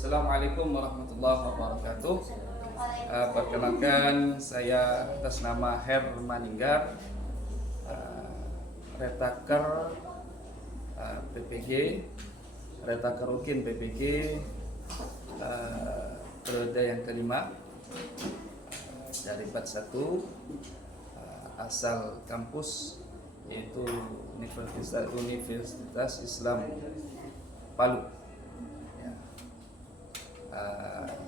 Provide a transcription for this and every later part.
Assalamualaikum warahmatullahi wabarakatuh. Perkenalkan, saya atas nama Her Maninggar, retaker PPG, retaker Ukin PPG periode yang kelima dari bat 1, asal kampus yaitu Universitas Islam Palu.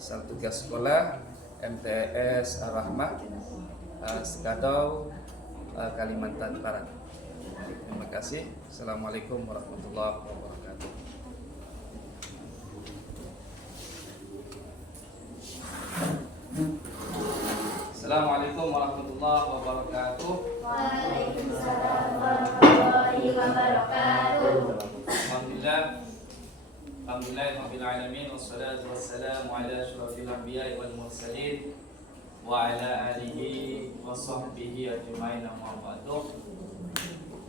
Asal tugas sekolah MTS Ar-Rahmah, Sekadau, Kalimantan Barat. Terima kasih. Assalamualaikum warahmatullahi wabarakatuh. Assalamualaikum warahmatullahi wabarakatuh. Waalaikumsalam warahmatullahi wabarakatuh. Alhamdulillahirabbil alamin, wassalatu wassalamu ala asyrafil anbiya'i wal mursalin wa ala alihi wa sahbihi ajma'in, amma ba'du.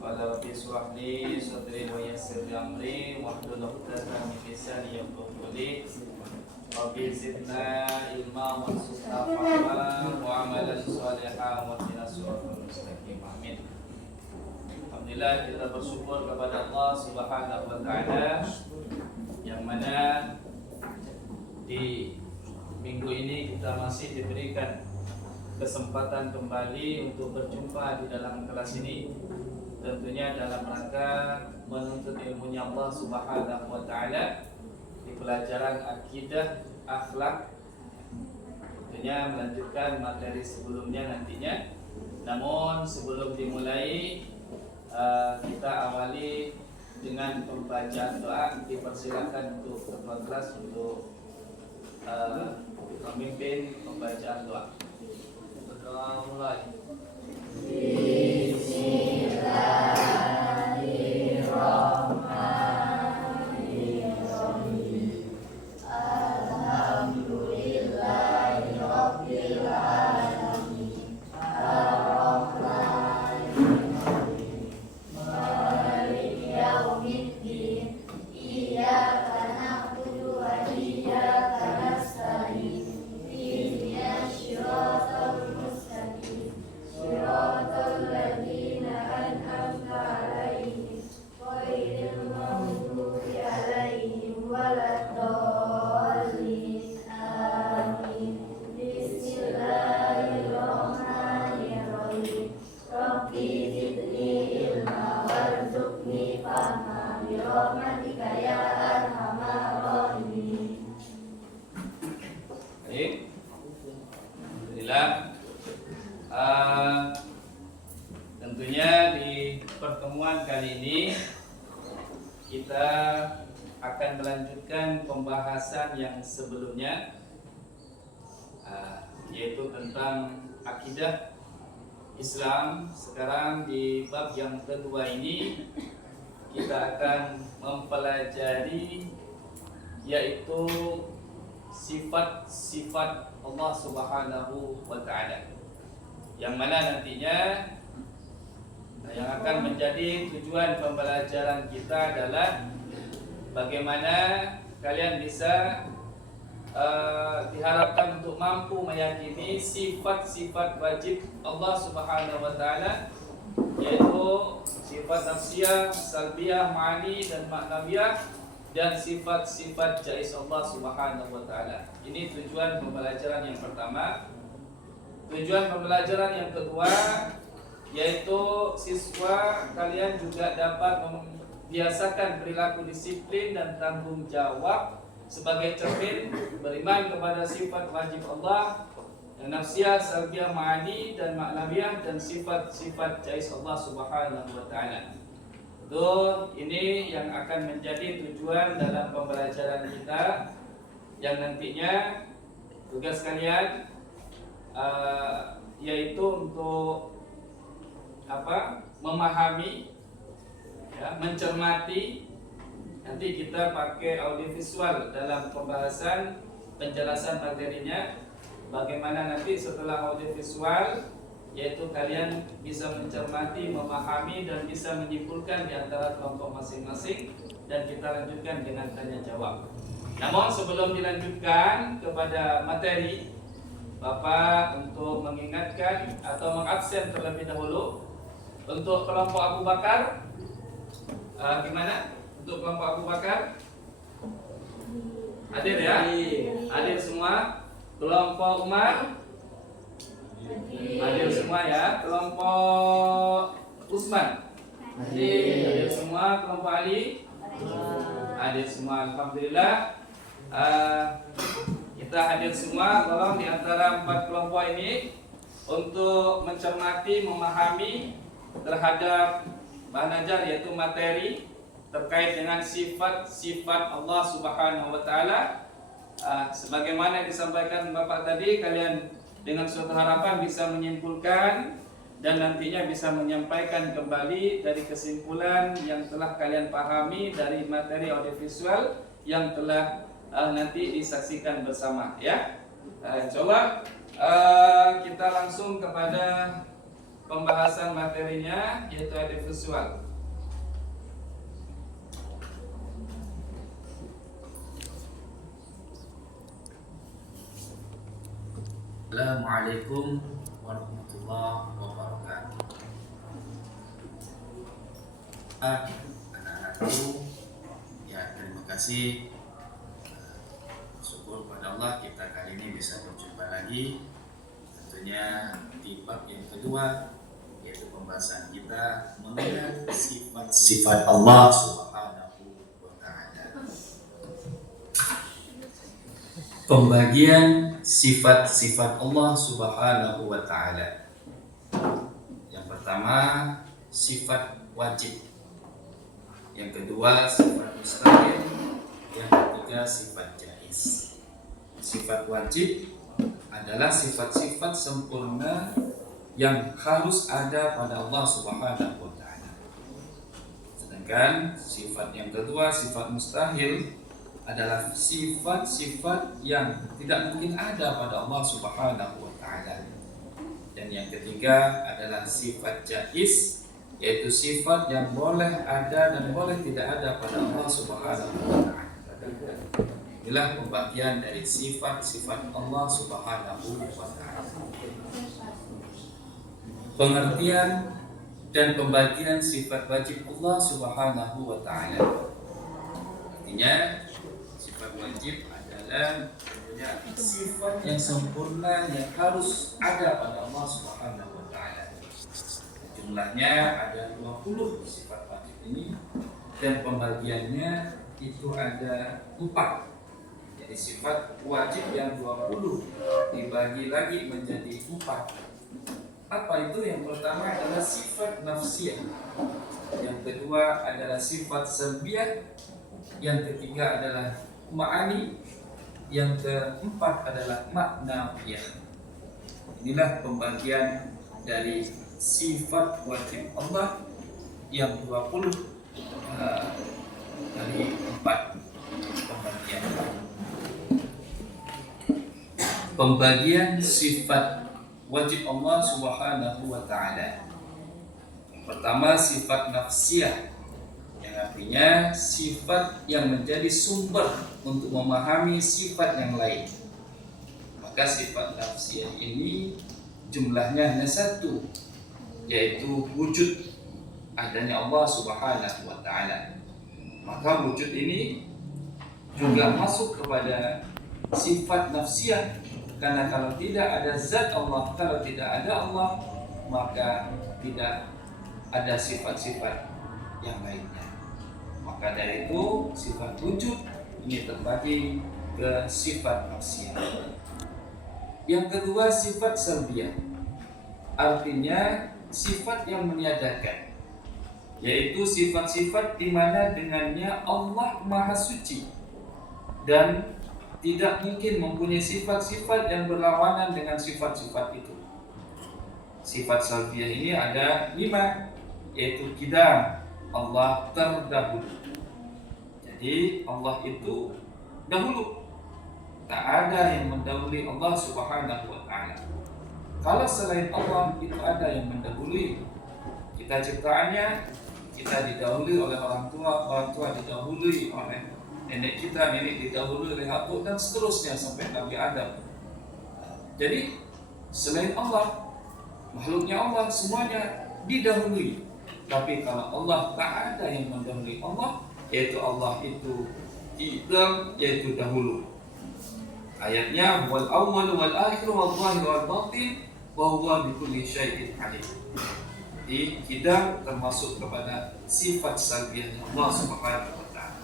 Qala rabbi shrah li sadri wa yassir li amri wahlul 'uqdatam min lisani yafqahu qawli. Rabbi zidna ilma warzuqna fahma wa amalan shalihan wa qina siratal mustaqim. Amin. Alhamdulillah, kita bersyukur kepada Allah Subhanahu wa taala yang mana di minggu ini kita masih diberikan kesempatan kembali untuk berjumpa di dalam kelas ini, tentunya dalam rangka menuntut ilmunya Allah Subhanahu wa taala di pelajaran akidah, akhlak, tentunya melanjutkan materi sebelumnya nantinya. Namun sebelum dimulai, kita awali dengan pembacaan doa. Dipersilakan untuk ketua kelas untuk memimpin pembacaan doa. Berdoa mulai. Bismillahirrahmanirrahim. Alhamdulillahirabbil alamin. Ar-Rahmanir-Rahim. Maliki yaumiddin. Iyyaka na'budu wa iyyaka nasta'in. Ihdinas siratal mustaqim. Siratal ladzina an'amta 'alaihim ghairil maghdubi 'alaihim waladdallin. Amin. Bismillahirrahmanirrahim. Rabbi zidni ilma warzuqni fahma birahmatika ya arhamar rahimin. Baik. Alhamdulillah. Tentunya di pertemuan kali ini kita akan melanjutkan pembahasan yang sebelumnya, yaitu tentang akidah Islam. Sekarang di bab yang kedua ini kita akan mempelajari yaitu sifat-sifat Allah Subhanahu wa taala, yang mana nantinya yang akan menjadi tujuan pembelajaran kita adalah bagaimana kalian bisa diharapkan untuk mampu meyakini sifat-sifat wajib Allah Subhanahu wa taala, yaitu sifat nafsiyah, salbiyah, ma'ani dan ma'nawiyah, dan sifat-sifat jaiz Allah Subhanahu wa taala. Ini tujuan pembelajaran yang pertama. Tujuan pembelajaran yang kedua yaitu siswa kalian juga dapat membiasakan perilaku disiplin dan tanggung jawab sebagai cermin beriman kepada sifat wajib Allah, nafsiyah, salbiyah, ma'ani dan ma'nawiyah, dan sifat-sifat jaiz Allah Subhanahu wa taala. Ini yang akan menjadi tujuan dalam pembelajaran kita, yang nantinya tugas kalian yaitu untuk memahami, mencermati. Nanti kita pakai audiovisual dalam pembahasan penjelasan materinya. Bagaimana nanti setelah audiovisual, yaitu kalian bisa mencermati, memahami, dan bisa menyimpulkan di antara kelompok masing-masing, dan kita lanjutkan dengan tanya jawab. Namun sebelum dilanjutkan kepada materi, Bapak untuk mengingatkan atau mengabsen terlebih dahulu untuk kelompok Abu Bakar. Gimana? Untuk kelompok Abu Bakar? Hadir ya? Hadir semua. Kelompok Umar? Hadir semua ya. Kelompok Utsman? Hadir semua. Kelompok Ali? Hadir semua. Alhamdulillah. Kita hadir semua. Tolong di antara 4 kelompok ini untuk mencermati, memahami terhadap bahan ajar, yaitu materi terkait dengan sifat-sifat Allah Subhanahu wa taala. Sebagaimana yang disampaikan Bapak tadi, kalian dengan suatu harapan bisa menyimpulkan dan nantinya bisa menyampaikan kembali dari kesimpulan yang telah kalian pahami dari materi audiovisual yang telah nanti disaksikan bersama ya. Insyaallah kita langsung kepada pembahasan materinya, yaitu audiovisual. Assalamualaikum warahmatullahi wabarakatuh. Anak-anakku, ya terima kasih. Syukur pada Allah kita kali ini bisa berjumpa lagi. Tentunya di bab yang kedua, yaitu pembahasan kita mengenai sifat-sifat Allah Subhanahu wa taala. Pembagian sifat-sifat Allah Subhanahu wa taala. Yang pertama, sifat wajib. Yang kedua, sifat mustahil. Yang ketiga, sifat jaiz. Sifat wajib adalah sifat-sifat sempurna yang harus ada pada Allah Subhanahu wa taala. Sedangkan sifat yang kedua, sifat mustahil, adalah sifat-sifat yang tidak mungkin ada pada Allah Subhanahu wa taala. Dan yang ketiga adalah sifat jaiz, yaitu sifat yang boleh ada dan boleh tidak ada pada Allah Subhanahu wa taala. Inilah pembagian dari sifat-sifat Allah Subhanahu wa taala. Pengertian dan pembagian sifat wajib Allah Subhanahu wa taala. Artinya sifat wajib adalah sifat yang sempurna yang harus ada pada Allah Subhanahu wa taala. Jumlahnya ada 20 sifat wajib ini, dan pembagiannya itu ada 4. Jadi sifat wajib yang 20 dibagi lagi menjadi 4. Apa itu? Yang pertama adalah sifat nafsiyah, yang kedua adalah sifat salbiyah, yang ketiga adalah ma'ani, yang keempat adalah ma'nawiyah. Inilah pembagian dari sifat wajib Allah yang 20 dari 4 pembagian. Pembagian sifat wajib Allah Subhanahu wa taala. Yang pertama, sifat nafsiyah, yang artinya sifat yang menjadi sumber untuk memahami sifat yang lain. Maka sifat nafsiyah ini jumlahnya hanya 1, yaitu wujud adanya Allah Subhanahu wa taala. Maka wujud ini juga masuk kepada sifat nafsiyah, karena kalau tidak ada zat Allah, kalau tidak ada Allah, maka tidak ada sifat-sifat yang lainnya. Maka dari itu sifat wujud ini terbagi ke sifat nafsiyah. Yang kedua, sifat salbiyah, artinya sifat yang meniadakan, yaitu sifat-sifat di mana dengannya Allah Maha Suci dan tidak mungkin mempunyai sifat-sifat yang berlawanan dengan sifat-sifat itu. Sifat salbiyah ini ada 5, yaitu qidam, Allah terdahulu. Jadi Allah itu dahulu, tak ada yang mendahului Allah Subhanahu wa taala. Kalau selain Allah itu ada yang mendahului. Kita ciptaannya, kita didahului oleh orang tua didahului oleh nenek kita, nenek didahului oleh Yakub dan seterusnya sampai Nabi Adam. Jadi selain Allah, makhluknya Allah semuanya didahului. Tapi kalau Allah tak ada yang mendahului Allah, yaitu Allah itu idam, yaitu dahulu. Ayatnya wal awwal wal akhir wal zahir wal batin wa huwa bikulli syai'in alim. Di kita termasuk kepada sifat salbiyah Allah Subhanahu wa taala.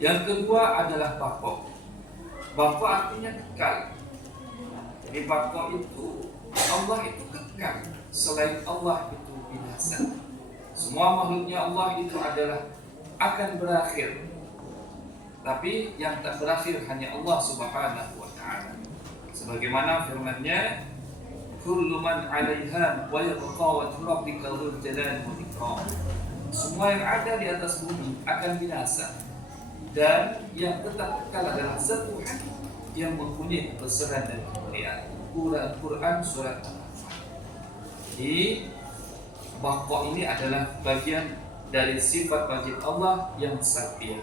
Yang kedua adalah baqa. Baqa artinya kekal. Jadi baqa itu Allah itu kekal, selain Allah itu binasa. Semua makhluknya Allah itu adalah akan berakhir. Tapi yang tak berakhir hanya Allah Subhanahu wa taala. Sebagaimana firman-Nya, "Kullu man 'alaiha wa yabqa wajhu rabbika dzul jalali wal ikram." Semua yang ada di atas bumi akan binasa. Dan yang tetap kekal adalah zat Tuhan yang mempunyai kebesaran dan kemuliaan. Quran surat Al-Anfal. Jadi baqa ini adalah bagian dari sifat wajib Allah yang salbiyah.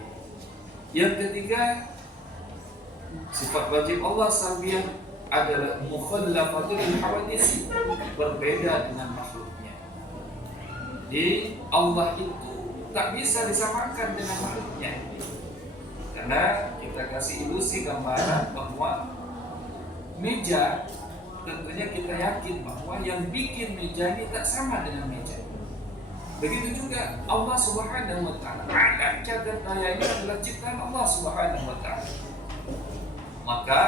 Yang ketiga, sifat wajib Allah salbiyah adalah mukhallafatul hawadis, berbeda dengan makhluknya. Jadi Allah itu tak bisa disamakan dengan makhluknya. Karena kita kasih ilusi gambaran bahwa meja, tentunya kita yakin bahwa yang bikin meja ini tak sama dengan meja. Begitu juga Allah Subhanahu wa taala. Alat jagat raya ini adalah ciptaan Allah Subhanahu wa taala. Maka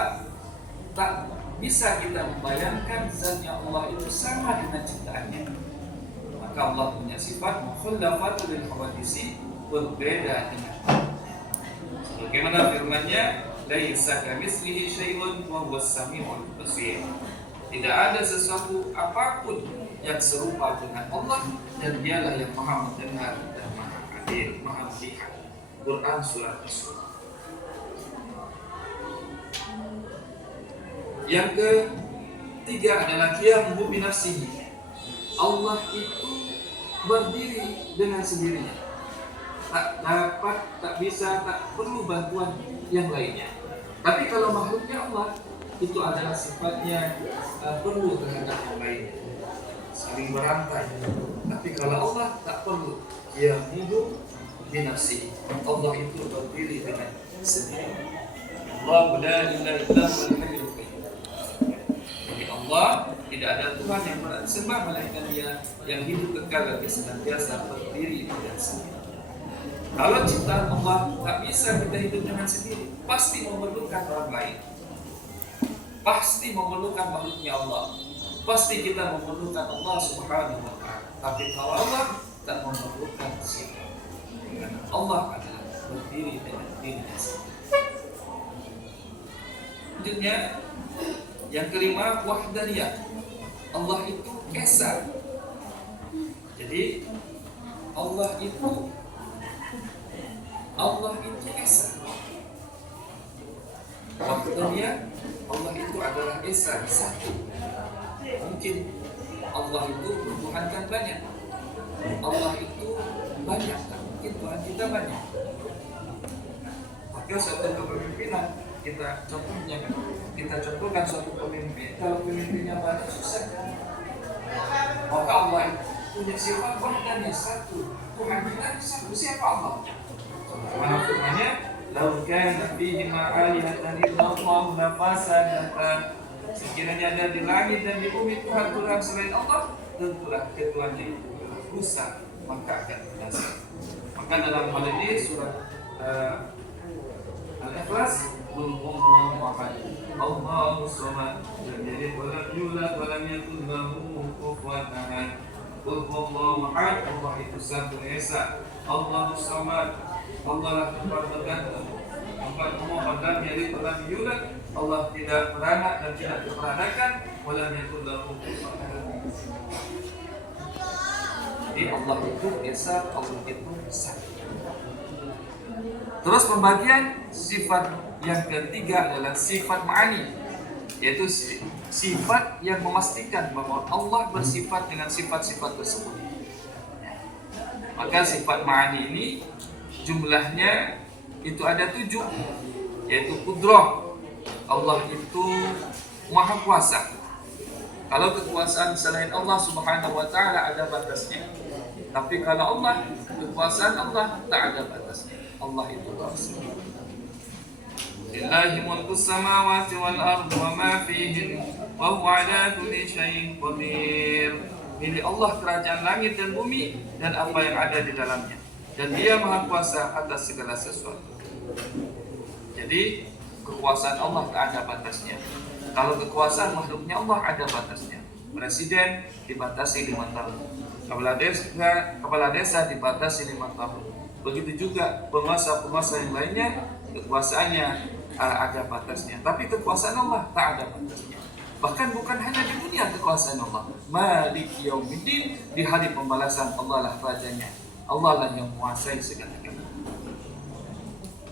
tak bisa kita membayangkan zatnya Allah itu sama dengan ciptaannya. Maka Allah punya sifat mukhallafatul lil hawadisi, berbeda dengan. Bagaimana firman-Nya, laisa kamitslihi syai'un wa huwas samiul basir. Tidak ada sesuatu apapun yang serupa dengan Allah, dan Dialah yang Maha mendengar dan Maha adil, Maha melihat. Quran surat As-Surah. Yang ketiga adalah qiyamuhu bi nafsihi. Allah itu berdiri dengan sendirinya. Tak dapat, tak bisa, tak perlu bantuan yang lainnya. Tapi kalau makhluknya Allah, itu adalah sifatnya perlu terhadap yang lainnya, saling berantai. Tapi kalau Allah tak perlu, dia hidup binafsi. Allah itu berdiri dengan sendiri. Allah la ilaha illa huwal hayyul qayyum. Jadi Allah tidak ada Tuhan yang disembah melainkan Dia yang hidup kekal dan senantiasa berdiri dengan sendiri. Kalau ciptaan Allah tak bisa kita hidup dengan sendiri, pasti memerlukan orang lain. Pasti memerlukan makhluknya Allah. Pasti kita memerlukan Allah Subhanahu wa taala. Tapi kalau Allah tak memerlukan siapa, karena Allah adalah berdiri dengan dirinya sendiri. Selanjutnya, yang kelima, wahdaniyah. Allah itu esa. Jadi Allah itu esa. Wahdaniyah, Allah itu adalah esa, satu. Mungkin Allah itu bertuhankan banyak. Allah itu banyak, mungkin Tuhan kita banyak. Maka suatu kepemimpinan kita contohkan suatu pemimpin. Kalau pemimpinnya banyak susah. Maka Allah punya sifat wahdaniyah, satu. Tuhan kita satu, siapa Allah? Mana firman-Nya? Lau kana fihi ma'alihatan illallah lafasadata. Sekiranya ada di langit dan di bumi Tuhan selain Allah, tentulah keduanya itu rusak, maka akan binasa. Maka dalam hal ini surat Al-Ikhlas, Qul huwallahu ahad, Allahus samad, lam yalid wa lam yulad wa lam yakul lahu kufuwan ahad. Qul huwallahu ahad, Allah itu satu esa. Allahus samad, Allah lah tempat bergantung, tempat memohon. Lam yalid wa lam yulad, Allah tidak beranak dan tidak diperanakan. Wa lam yakul lahu kufuwan ahad. Jadi Allah itu esa, Allah itu satu. Terus pembagian sifat yang ketiga adalah sifat ma'ani, yaitu sifat yang memastikan bahwa Allah bersifat dengan sifat-sifat tersebut. Maka sifat ma'ani ini jumlahnya itu ada 7, yaitu kudrah. Allah itu maha kuasa. Kalau kekuasaan selain Allah Subhanahu wa ta'ala ada batasnya. Tapi kalau Allah, kekuasaan Allah tak ada batasnya. Allah itu kuasa. Lillahi mulku samawati wal ardi wa ma fihin wa huwa ala kulli syai'in qadir. Milik Allah kerajaan langit dan bumi dan apa yang ada di dalamnya. Dan Dia maha kuasa atas segala sesuatu. Jadi kekuasaan Allah tak ada batasnya. Kalau kekuasaan makhluknya Allah ada batasnya. Presiden dibatasi 5 tahun. Kepala desa dibatasi 5 tahun. Begitu juga penguasa-penguasa yang lainnya, kekuasaannya ada batasnya. Tapi kekuasaan Allah tak ada batasnya. Bahkan bukan hanya di dunia kekuasaan Allah. Maliki yaumiddin, di hari pembalasan Allah lah rajanya. Allah lah yang menguasai segala-galanya.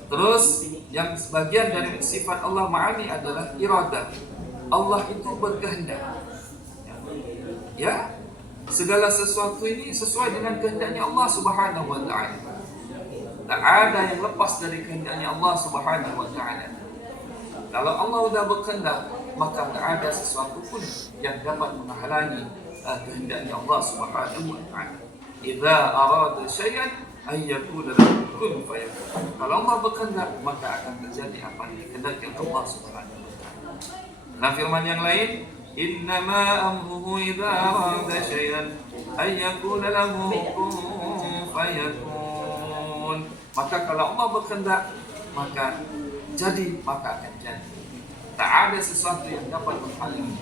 Terus yang sebagian dari sifat Allah Ma'ani adalah iradah. Allah itu berkehendak. Ya, segala sesuatu ini sesuai dengan kehendaknya Allah Subhanahu wa ta'ala. Tak ada yang lepas dari kehendaknya Allah Subhanahu wa ta'ala. Kalau Allah sudah berkehendak, maka tak ada sesuatu pun yang dapat menghalangi kehendaknya Allah Subhanahu wa ta'ala. Idza arada syai'an ayyakuna lahu kun fayakun. Kalau Allah berkehendak, maka akan terjadi apa yang dikehendaki Allah Subhanahu wa ta'ala. Dalam firman yang lain, innama amruhu idza arada syai'an ayyakuna lahu kun fayakun. Maka kalau Allah berkehendak, maka akan jadi. Tak ada sesuatu yang dapat menghalangi.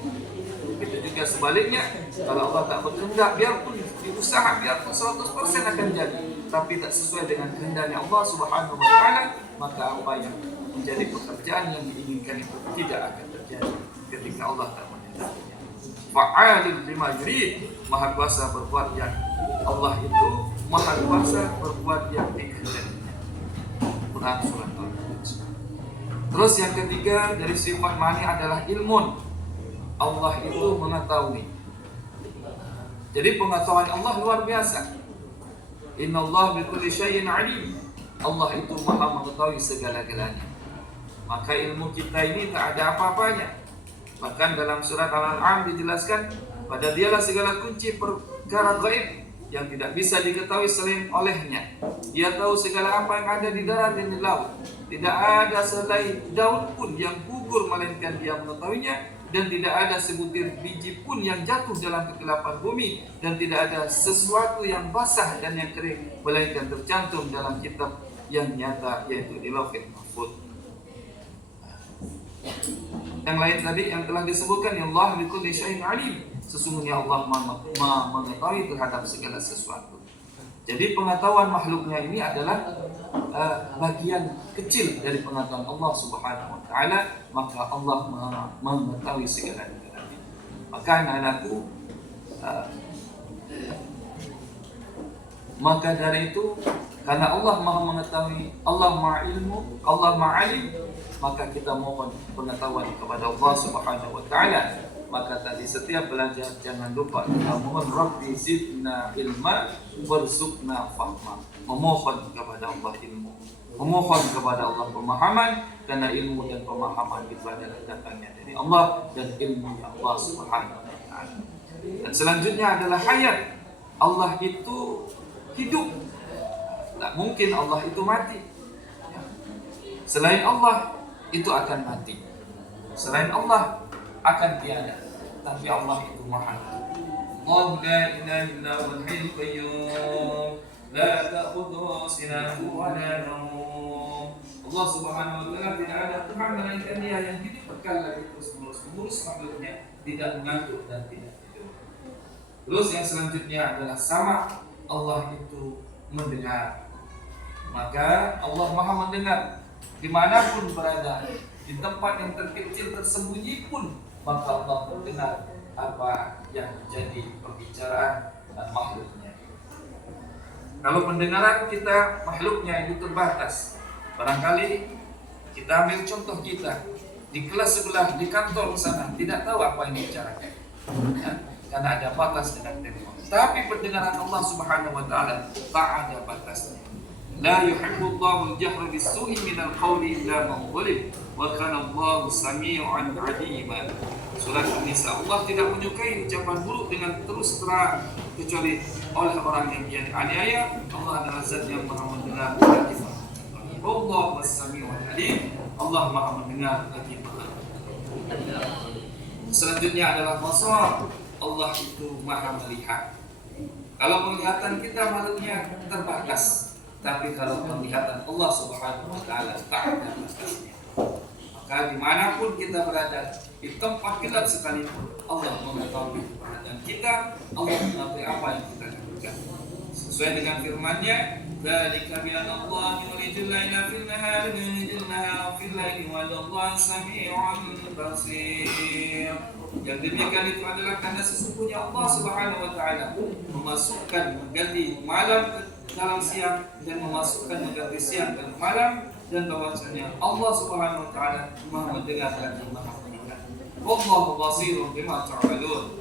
Begitu juga sebaliknya, kalau Allah tak berkehendak, biarpun diusaha, biarpun 100% akan jadi, tapi tak sesuai dengan kehendaknya Allah Subhanahu wa ta'ala, maka apa yang menjadi pekerjaan yang diinginkan itu tidak akan terjadi ketika Allah tak menghendaki. Fa'alul lima yurid, maha kuasa berbuat yang Allah itu maha kuasa berbuat yang dikehendakinya. Quran surat Al-Quds. Terus yang ketiga dari sifat Ma'ani adalah ilmun. Allah itu mengetahui. Jadi pengetahuan Allah luar biasa. Innallaha bikulli syai'in alim. Allah itu maha mengetahui segala-galanya. Maka ilmu kita ini tak ada apa-apanya. Bahkan dalam surat Al-An'am dijelaskan, pada Dialah segala kunci perkara gaib yang tidak bisa diketahui selain olehnya. Dia tahu segala apa yang ada di darat dan di laut. Tidak ada selai daun pun yang gugur melainkan Dia mengetahuinya. Dan tidak ada sebutir biji pun yang jatuh dalam kegelapan bumi. Dan tidak ada sesuatu yang basah dan yang kering melainkan tercantum dalam kitab yang nyata, yaitu di Lauhul Mahfuz. Yang lain tadi yang telah disebutkan, ya Allah bikulli syai'in alim. Sesungguhnya Allah mengetahui terhadap segala sesuatu. Jadi pengetahuan makhluknya ini adalah bagian kecil dari pengetahuan Allah Subhanahu wa ta'ala. Maka Allah mengetahui segala-galanya. Maka anak-anakku, maka dari itu, karena Allah maha mengetahui, Allah maha ilmu, Allah maha alim, maka kita mohon pengetahuan kepada Allah Subhanahu wa ta'ala. Maka tadi setiap belajar jangan lupa kita mohon Rabbi zidna ilma warzuqna fahma. Memohon kepada Allah ilmu, memohon kepada Allah pemahaman, karena ilmu dan pemahaman itu adalah datangnya dari Allah dan ilmu Allah Subhanahu wa ta'ala. Dan selanjutnya adalah hayat. Allah itu hidup. Tak mungkin Allah itu mati. Selain Allah itu akan mati. Selain Allah akan tiada. Tapi Allah itu maha hidup. Allah la ilaha illa huwal hayyul qayyum la ta'khudhuhu sinatun wa la nawm. Allah Subhanahu wa ta'ala tidak ada Tuhan melainkan Dia yang hidup kekal lagi terus-menerus, mengurus makhluknya, tidak mengantuk dan tidak tidur. Terus yang selanjutnya adalah sama. Allah itu mendengar. Maka Allah maha mendengar dimanapun berada, di tempat yang terkecil tersembunyi pun, maka Allah mendengar apa yang menjadi pembicaraan makhluknya. Kalau pendengaran kita makhluknya itu terbatas, barangkali kita ambil contoh kita di kelas sebelah, di kantor sana, tidak tahu apa yang dibicarakan, ya, karena ada batas dengan telepon. Tapi pendengaran Allah Subhanahu wa ta'ala tak ada batasnya. La yuhibbullahu al-jahra bis-su'i minal qawli illa man zulim wa kana Allahu samii'an 'alima. Surat An-Nisa. Allah tidak menyukai ucapan buruk dengan terus terang kecuali oleh orang yang dia aniaya. Allah adalah zat yang maha mendengar lagi maha mengetahui. Allahu as-sami'ul 'alim. Allah maha mendengar lagi maha mengetahui. Selanjutnya adalah basar. Allah itu maha melihat. Kalau penglihatan kita makhluknya terbatas, tapi kalau penglihatan Allah Subhanahu wa taala tak ada batasnya. Maka dimanapun kita berada, di tempat gelap sekalipun, Allah mengetahui keberadaan kita, Allah mengetahui apa yang kita lakukan. Sesuai dengan firman-Nya, "Dzalika bi anna Allah yulijul laila fil nahari wa yulijul nahara fil laili wa Allahu samii'un basir." Yang demikian itu adalah karena sesungguhnya Allah Subhanahu wa taala mengganti malam ke dalam siang dan mengganti siang ke malam, dan bahwasanya Allah Subhanahu wa taala Maha mendengar dan Maha melihat. Wallahu basirun bima ta'malun.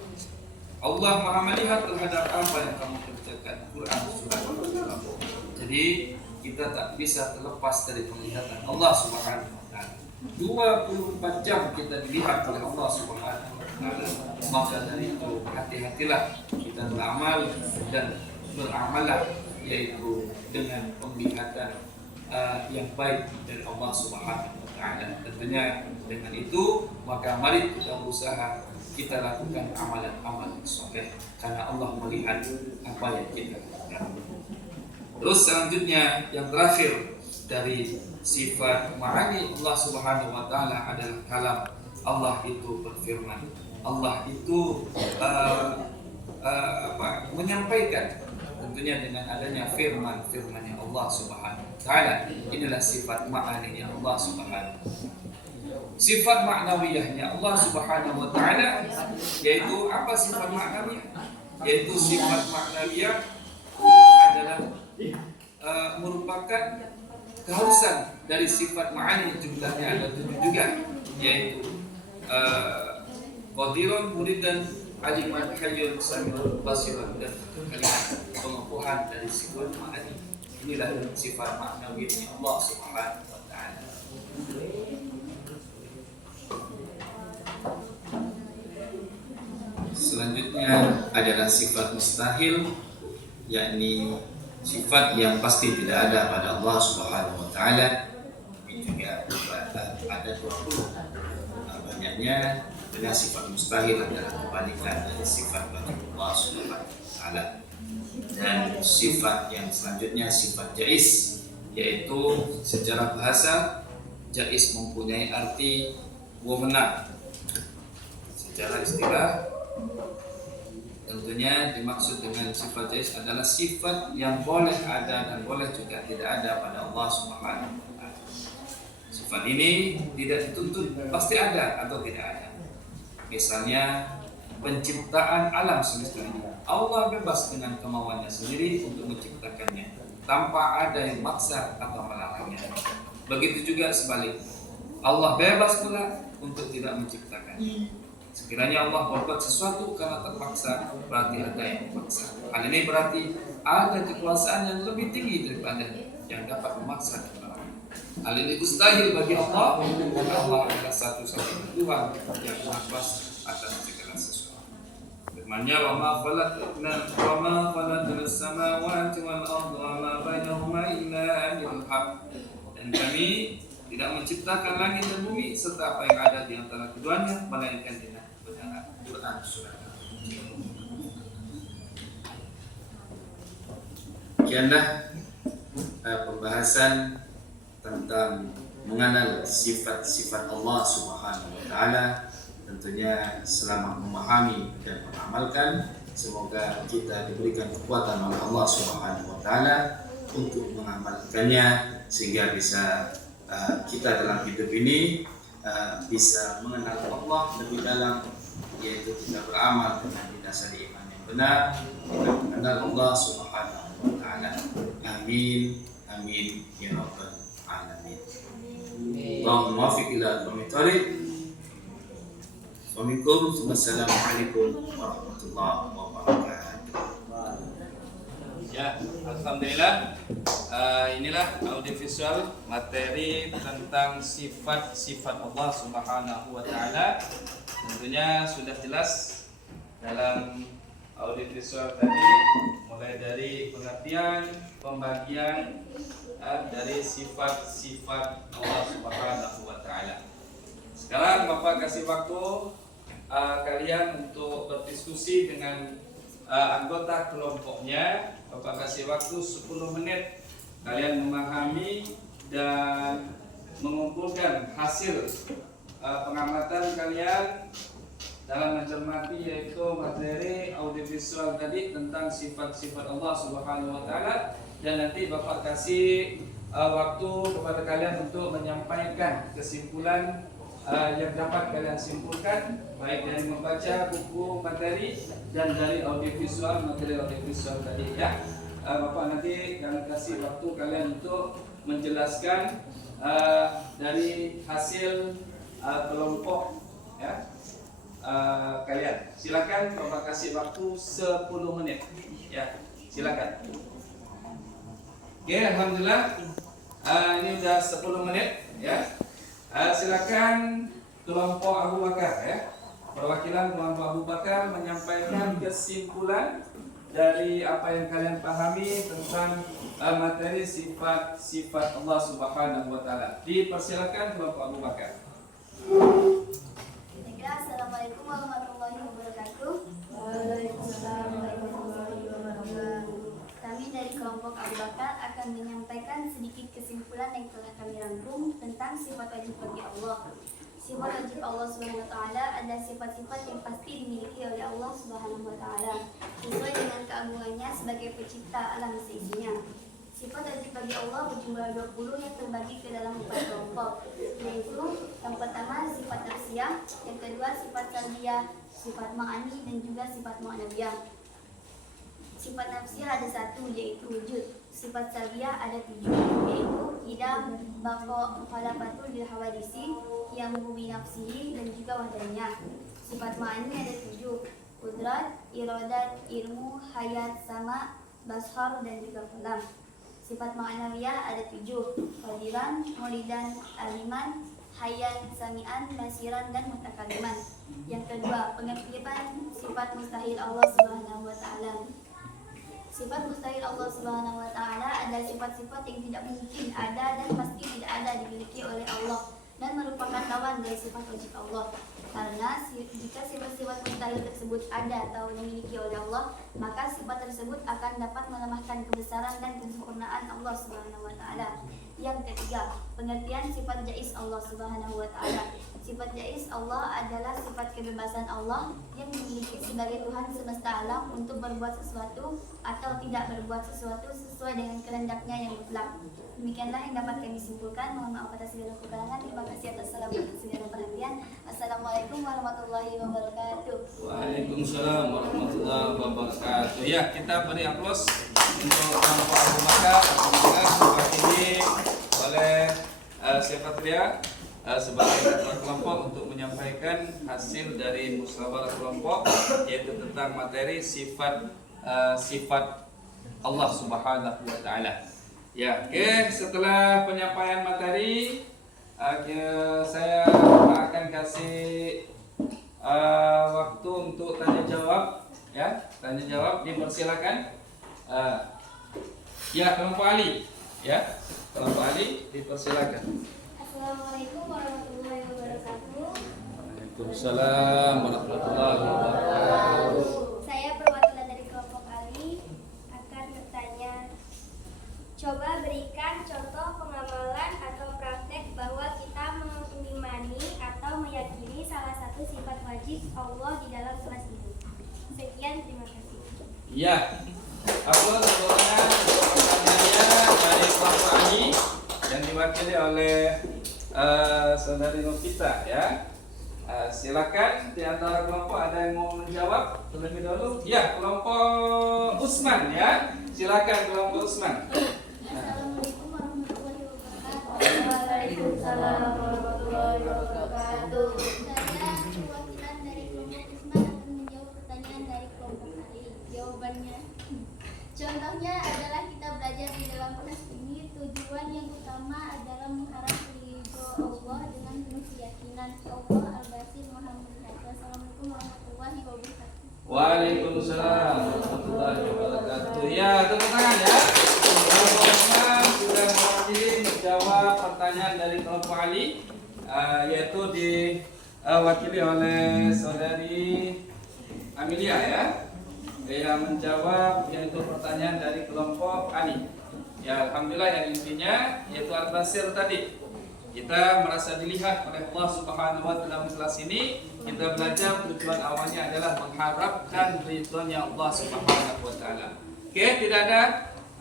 Allah Maha melihat terhadap apa yang kamu kerjakan. Quran surah Al-Baqarah. Jadi kita tak bisa terlepas dari penglihatan Allah Subhanahu wa taala. 24 jam kita dilihat oleh Allah Subhanahu wa taala. Maka dari itu hati-hatilah kita beramal dan beramalah, yaitu dengan penglihatan yang baik dari Allah Subhanahu wa taala. Tentunya dengan itu maka mari kita berusaha kita lakukan amalan-amalan soleh karena Allah melihat apa yang kita lakukan. Terus selanjutnya yang terakhir dari sifat ma'ani Allah Subhanahu wa taala adalah kalam. Allah itu berfirman. Allah itu menyampaikan, tentunya dengan adanya firman-firman-Nya Allah Subhanahu wa taala. Inilah sifat ma'ani Allah Subhanahu. Sifat ma'nawiyahnya Allah Subhanahu wa taala, yaitu apa sifat ma'nawiyah? Yaitu sifat ma'nawiyah adalah merupakan keharusan dari sifat ma'ani, jumlahnya ada 7 juga, yaitu qadirun, muridan, aliman, hayyun, sami'un, basirun, dan kalimat pengukuhan dari sifat ma'ani. Inilah sifat ma'nawiyahnya Allah Subhanahu wa taala. Selanjutnya adalah sifat mustahil, yakni sifat yang pasti tidak ada pada Allah Subhanahu wa taala. Ini juga ada 20. Banyaknya dengan sifat mustahil adalah kebalikan dari sifat bagi Allah Subhanahu wa taala. Dan sifat yang selanjutnya sifat jaiz, yaitu secara bahasa jaiz mempunyai arti wewenang. Secara istilah tentunya dimaksud dengan sifat jaiz adalah sifat yang boleh ada dan boleh juga tidak ada pada Allah Subhanahu wa taala. Sifat ini tidak dituntut pasti ada atau tidak ada. Misalnya penciptaan alam semesta ini, Allah bebas dengan kemauannya sendiri untuk menciptakannya tanpa ada yang maksa atau melarangnya. Begitu juga sebaliknya, Allah bebas pula untuk tidak menciptakannya. Sekiranya Allah berbuat sesuatu karena terpaksa, berarti ada yang memaksa. Hal ini berarti ada kekuasaan yang lebih tinggi daripada yang dapat memaksa dan melarang. Hal ini mustahil bagi Allah, karena Allah adalah satu-satunya Tuhan yang maha kuasa atas segala sesuatu. Firman-Nya, "Wa ma khalaqna as-samawati wal arda wa ma bainahuma illa bil haqq." Dan kami tidak menciptakan langit dan bumi serta apa yang ada di antara keduanya melainkan dengan kebenaran. Quran surah. Sekianlah pembahasan tentang mengenal sifat-sifat Allah Subhanahu wa taala. Tentunya selama memahami dan mengamalkan, semoga kita diberikan kekuatan oleh Allah Subhanahu wa taala untuk mengamalkannya sehingga bisa kita dalam hidup ini bisa mengenal Allah lebih dalam, yaitu kita beramal dengan didasari iman yang benar, kita mengenal Allah Subhanahu wa taala. Amin amin ya rabbal alamin. Allahumma waffiq ila aqwamit thariq. Wassalamualaikum warahmatullahi wabarakatuh. Ya, alhamdulillah. inilah audiovisual materi tentang sifat-sifat Allah Subhanahu wa taala. Tentunya sudah jelas dalam audiovisual tadi, mulai dari pengertian, pembagian dari sifat-sifat Allah Subhanahu wa taala. Sekarang Bapak kasih waktu kalian untuk berdiskusi dengan anggota kelompoknya. Bapak kasih waktu 10 menit kalian memahami dan mengumpulkan hasil pengamatan kalian dalam mencermati yaitu materi audiovisual tadi tentang sifat-sifat Allah Subhanahu wa taala, dan nanti Bapak kasih waktu kepada kalian untuk menyampaikan kesimpulan yang dapat kalian simpulkan baik dari membaca buku materi dan dari materi audiovisual tadi ya. Bapak nanti akan kasih waktu kalian untuk menjelaskan dari hasil kelompok ya. Kalian silakan, Bapak kasih waktu 10 menit ya, silakan. Oke, alhamdulillah ini udah 10 menit ya. Silakan kelompok Abu Bakar ya, perwakilan kelompok Abu Bakar menyampaikan kesimpulan dari apa yang kalian pahami tentang materi sifat-sifat Allah Subhanahu wa taala. Dipersilakan kelompok Abu Bakar. Assalamualaikum warahmatullahi wabarakatuh. Waalaikumsalam warahmatullahi wabarakatuh. Kami dari kelompok Abu Bakar akan menyampaikan sedikit kesimpulan yang telah kami rangkum tentang sifat wajib bagi Allah. Sifat wajib Allah Subhanahu wa taala adalah sifat-sifat yang pasti dimiliki oleh Allah Subhanahu wa taala sesuai dengan keagungannya sebagai pencipta alam seisinya. Sifat wajib bagi Allah berjumlah 20 yang terbagi ke dalam 4 kelompok, yaitu yang pertama sifat nafsiyah, yang kedua sifat salbiyah, sifat ma'ani, dan juga sifat mu'anabiyah. Sifat nafsiyah ada 1, yaitu wujud. Sifat salbiyah ada 7, yaitu idam, baqo, mukhalafatul bil hawadisi, yang bi nafsihi, dan juga wahdanya. Sifat ma'ani ada 7, qudrat, iradat, ilmu, hayat, sama, bashar, dan juga kalam. Sifat ma'anawiyah ada 7, qadiran, muridan, aliman, hayyan, sami'an, basiran, dan mutakaliman. Yang kedua, pengertian sifat mustahil Allah Subhanahu wa taala. Sifat mustahil Allah Subhanahu wa taala adalah sifat-sifat yang tidak mungkin ada dan pasti tidak ada dimiliki oleh Allah dan merupakan lawan dari sifat wajib Allah. Karena jika sifat-sifat mustahil tersebut ada atau dimiliki oleh Allah, maka sifat tersebut akan dapat melemahkan kebesaran dan kesempurnaan Allah Subhanahu wa taala. Yang ketiga, pengertian sifat jaiz Allah Subhanahu wa taala. Sifat jaiz Allah adalah sifat kebebasan Allah yang dimiliki sebagai Tuhan semesta alam untuk berbuat sesuatu atau tidak berbuat sesuatu sesuai dengan kehendaknya yang mutlak. Demikianlah yang dapat kami simpulkan. Mohon maaf atas segala kekurangan. Terima kasih atas segala perhatian. Assalamualaikum warahmatullahi wabarakatuh. Waalaikumsalam warahmatullahi wabarakatuh. Ya, kita beri aplaus untuk kelompok Abu Bakar diwakili oleh Sekretariat sebagai ketua kelompok untuk menyampaikan hasil dari musyawarah kelompok, yaitu tentang materi sifat Allah Subhanahu wa taala. Ya, oke, setelah penyampaian materi saya akan kasih waktu untuk tanya jawab ya. Tanya jawab dipersilakan. Ya, kelompok Ali ya. Kelompok Ali dipersilakan. Assalamualaikum warahmatullahi wabarakatuh. Waalaikumsalam warahmatullahi wabarakatuh. Saya perwakilan dari kelompok Ali akan bertanya. Coba berikan contoh pengamalan atau praktek bahwa kita mengimani atau meyakini salah satu sifat wajib Allah di dalam kelas ini. Sekian, terima kasih. Ya, aku sebelumnya pertanyaannya dari kelompok Ali yang diwakili oleh saudari Novita ya. Silakan di antara kelompok ada yang mau menjawab terlebih dahulu. Ya, kelompok Usman ya. Silakan kelompok Usman. Assalamualaikum warahmatullahi wabarakatuh. Waalaikumsalam warahmatullahi wabarakatuh. Saya perwakilan dari kelompok Usman akan menjawab pertanyaan dari kelompok Ali. Jawabannya, Contohnya adalah kita belajar di dalam kelas ini, tujuan yang utama adalah mengharap ridho Allah dengan penuh keyakinan Allah Al-Basir Maha Melihat. Wassalamualaikum warahmatullahi wabarakatuh. Waalaikumsalam warahmatullahi wabarakatuh. Ya, tepuk tangan ya. Teman-teman sudah mewakili menjawab pertanyaan dari kelompok Ali, yaitu diwakili oleh saudari Amelia ya, yang menjawab yaitu pertanyaan dari kelompok Ali. Ya, alhamdulillah, yang intinya yaitu Al-Basir tadi. Kita merasa dilihat oleh Allah Subhanahu wa taala dalam kelas ini. Kita belajar tujuan awalnya adalah mengharapkan ridhonya Allah Subhanahu wa taala. Oke, tidak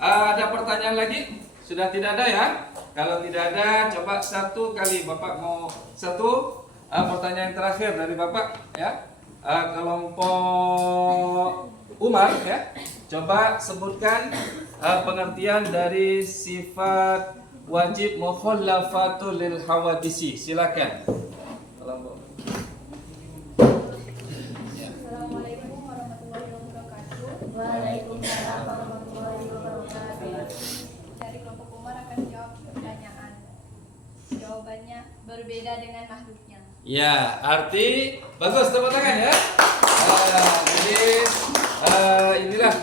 ada pertanyaan lagi? Sudah tidak ada ya? Kalau tidak ada, coba satu kali Bapak mau satu pertanyaan terakhir dari Bapak ya. Kelompok Umar ya. Coba sebutkan pengertian dari sifat wajib mukhallafatul lil hawadisi. Silakan. Assalamualaikum warahmatullahi wabarakatuh. Waalaikumsalam warahmatullahi wabarakatuh. Dari kelompok Umar akan jawab pertanyaan. Jawabannya berbeda dengan makhluknya. Ya, arti bagus, tepuk tangan ya. Jadi inilah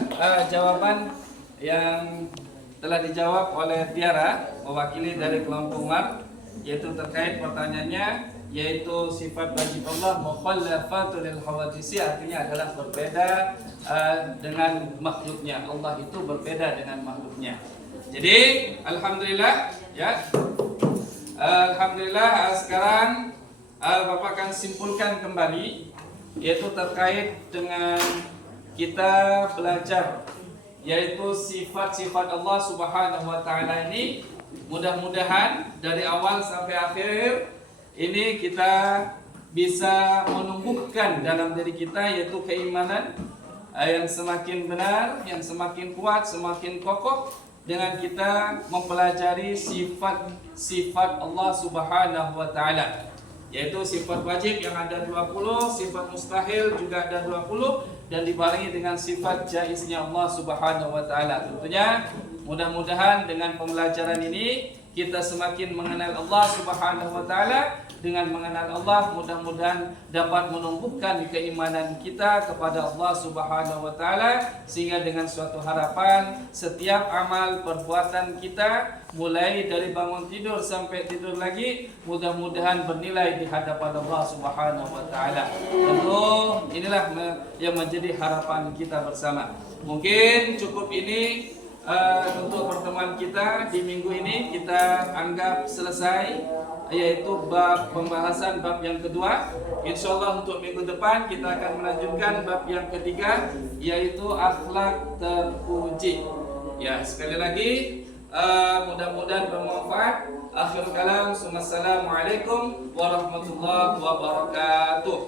jawaban yang telah dijawab oleh Tiara, mewakili dari kelompok Umar, yaitu terkait pertanyaannya, yaitu sifat wajib Allah mukhallafatul lil hawadisi, artinya adalah berbeda dengan makhluknya. Allah itu berbeda dengan makhluknya. Jadi alhamdulillah ya. Alhamdulillah, sekarang Bapak akan simpulkan kembali, yaitu terkait dengan kita belajar, yaitu sifat-sifat Allah Subhanahu wa taala ini. Mudah-mudahan dari awal sampai akhir ini kita bisa menumbuhkan dalam diri kita, yaitu keimanan yang semakin benar, yang semakin kuat, semakin kokoh dengan kita mempelajari sifat-sifat Allah Subhanahu wa taala. Yaitu sifat wajib yang ada 20, sifat mustahil juga ada 20, dan dibarengi dengan sifat jaiznya Allah Subhanahu wa taala. Tentunya mudah-mudahan dengan pembelajaran ini kita semakin mengenal Allah Subhanahu wa taala. Dengan mengenal Allah, mudah-mudahan dapat menumbuhkan keimanan kita kepada Allah Subhanahu wa taala, sehingga dengan suatu harapan setiap amal perbuatan kita mulai dari bangun tidur sampai tidur lagi mudah-mudahan bernilai di hadapan Allah Subhanahu wa taala. Tentu inilah yang menjadi harapan kita bersama. Mungkin cukup ini untuk pertemuan kita di minggu ini, kita anggap selesai, yaitu pembahasan bab yang kedua. Insyaallah untuk minggu depan kita akan melanjutkan bab yang ketiga, yaitu akhlak terpuji. Ya, sekali lagi mudah-mudahan bermanfaat. Akhir kalam, assalamualaikum warahmatullahi wabarakatuh.